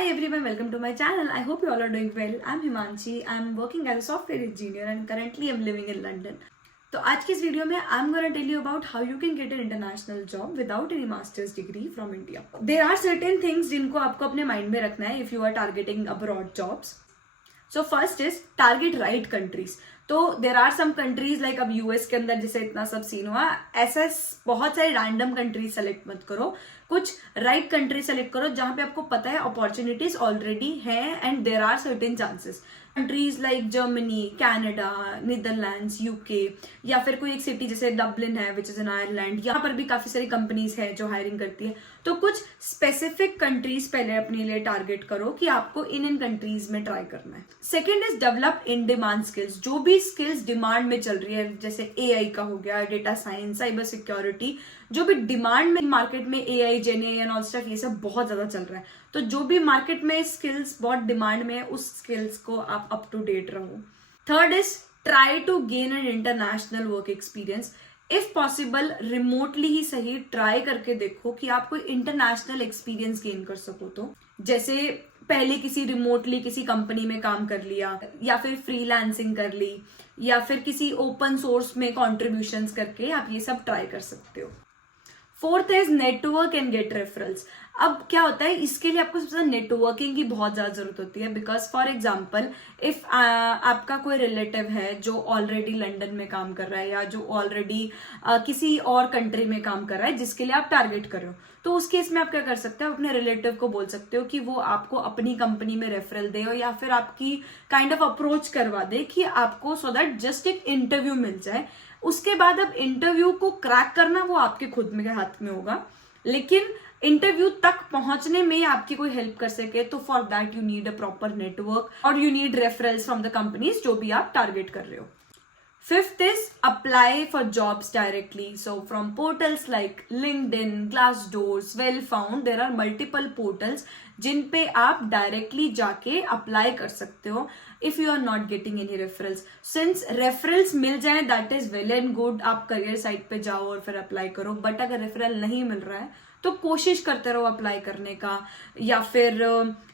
Hi everyone, welcome to my channel. I hope you all are doing well. I'm Himanshi. I'm working as a software engineer and currently I'm living in London. तो आज की इस video में I'm gonna tell you about how you can get an international job without any master's degree from India. There are certain things जिनको आपको अपने mind में रखना है if you are targeting abroad jobs. So first is target right countries. तो there are some countries like अब US के अंदर जैसे इतना सब सीन हुआ, ऐसा बहुत सारे रैंडम कंट्रीज सेलेक्ट मत करो, कुछ राइट कंट्री सेलेक्ट करो जहां पे आपको पता है अपॉर्चुनिटीज ऑलरेडी है and there are certain chances. Countries like Germany, Canada, Netherlands, UK या फिर कोई एक सिटी जैसे डबलिन है विच इज इन आयरलैंड, यहाँ पर भी काफी सारी कंपनीज है जो हायरिंग करती है. तो कुछ स्पेसिफिक कंट्रीज पहले अपने लिए टारगेट करो कि आपको इन कंट्रीज में ट्राई करना है. Second is develop in demand skills. जो भी स्किल्स डिमांड में चल रही है जैसे एआई का हो गया, डेटा साइंस, साइबर सिक्योरिटी, जो भी डिमांड में मार्केट में AI, GenAI and all stuff ये सब बहुत ज्यादा चल रहा है. तो जो भी मार्केट में स्किल्स बहुत डिमांड में है उस स्किल्स को आप अप टू डेट रहो. Third is try to gain an international work experience. If possible remotely ही सही ट्राई करके देखो कि आप कोई इंटरनेशनल एक्सपीरियंस गेन कर सको. तो जैसे पहले किसी रिमोटली किसी कंपनी में काम कर लिया या फिर फ्रीलांसिंग कर ली या फिर किसी ओपन सोर्स में कॉन्ट्रीब्यूशंस करके आप ये सब ट्राई कर सकते हो. Fourth is network and get referrals. अब क्या होता है, इसके लिए आपको सबसे ज्यादा नेटवर्किंग की बहुत ज्यादा जरूरत होती है. बिकॉज फॉर एग्जाम्पल इफ आपका कोई रिलेटिव है जो ऑलरेडी लंदन में काम कर रहा है या जो ऑलरेडी किसी और कंट्री में काम कर रहा है जिसके लिए आप टारगेट कर रहे हो, तो उस केस में आप क्या कर सकते हो, अपने रिलेटिव को बोल सकते हो कि वो आपको अपनी कंपनी में रेफरल दे या फिर आपकी काइंड ऑफ अप्रोच करवा दे कि आपको सो दैट जस्ट एक इंटरव्यू मिल जाए. उसके बाद अब इंटरव्यू को क्रैक करना वो आपके खुद में हाथ में होगा, लेकिन इंटरव्यू तक पहुंचने में आपकी कोई हेल्प कर सके तो for that you need a proper network और you need referrals from the companies जो भी आप टारगेट कर रहे हो. Fifth is apply for jobs directly. So from portals like LinkedIn, Glassdoor, Wellfound, there are multiple portals जिन पे आप directly जाके अप्लाई कर सकते हो if you are not getting any referrals. Since referrals मिल जाए that is well and good, आप career site पे जाओ और फिर अप्लाई करो. बट अगर रेफरल नहीं मिल रहा है तो कोशिश करते रहो अप्लाई करने का, या फिर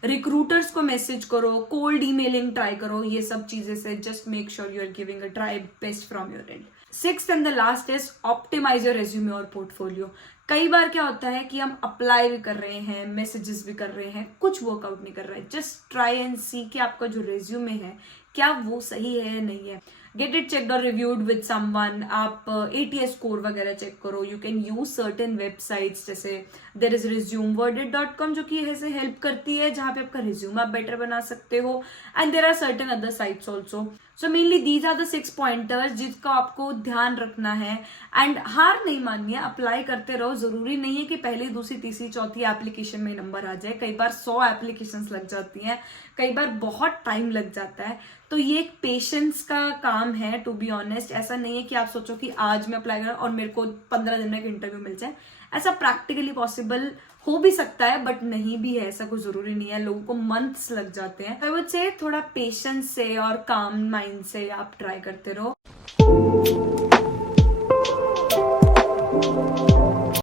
रिक्रूटर्स को मैसेज करो, कोल्ड ईमेलिंग ट्राई करो. ये सब चीजें से just make sure you are giving a try best from your end. Sixth and the last is optimise your resume और पोर्टफोलियो. कई बार क्या होता है कि हम अप्लाई भी कर रहे हैं, मैसेजेस भी कर रहे हैं, कुछ वर्कआउट नहीं कर रहा है. जस्ट ट्राई एंड सी कि आपका जो रेज्यूमे है क्या वो सही है या नहीं है. गेट इट चेक्ड और रिव्यूड विद समवन. आप ATS स्कोर वगैरह चेक करो. You can use certain websites जैसे देयर इज resume.com जो कि ऐसे हेल्प करती है जहां पे आपका रिज्यूम आप बेटर बना सकते हो. And there are certain other sites also. So mainly these are the 6 pointers जिसका आपको ध्यान रखना है. एंड हार नहीं माननी है, अप्लाई करते रहो. जरूरी नहीं है कि पहली, दूसरी, तीसरी, चौथी एप्लीकेशन में नंबर आ जाए. कई बार 100 एप्लीकेशंस लग जाती हैं, कई बार बहुत टाइम लग जाता है. तो ये एक पेशेंस का काम है टू बी ऑनेस्ट. ऐसा नहीं है कि आप सोचो कि आज मैं अप्लाई करूं और मेरे को 15 दिन में एक इंटरव्यू मिल जाए. ऐसा प्रैक्टिकली पॉसिबल हो भी सकता है बट नहीं भी है, ऐसा कोई जरूरी नहीं है. लोगों को मंथ्स लग जाते हैं. आई वुड से थोड़ा पेशेंस से और काम माइंड से आप ट्राई करते रहो.